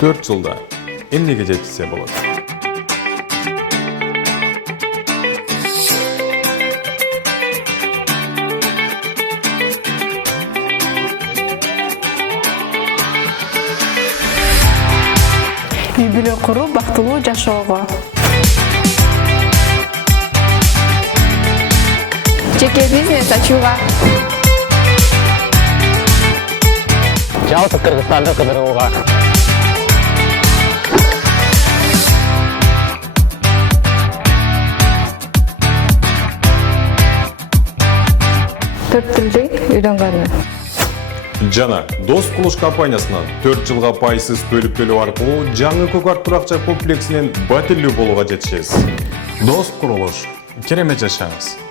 4 жылда эмнеге жеткизсе болот? Үй бүлө куруп, бактылуу жашоого. Жеке бизнес ачууга. Жалпы Кыргызстанды кыдырууга. Төрт тилди үйрөнгөнмүн. Жана Дос Кулуш компаниясынан 4 жылга пайсыз төлөп келүү аркылуу жаңы көк арт туракча комплексинен батирлүү болууга жетишесиз. Дос Кулуш, керемет жашаңыз.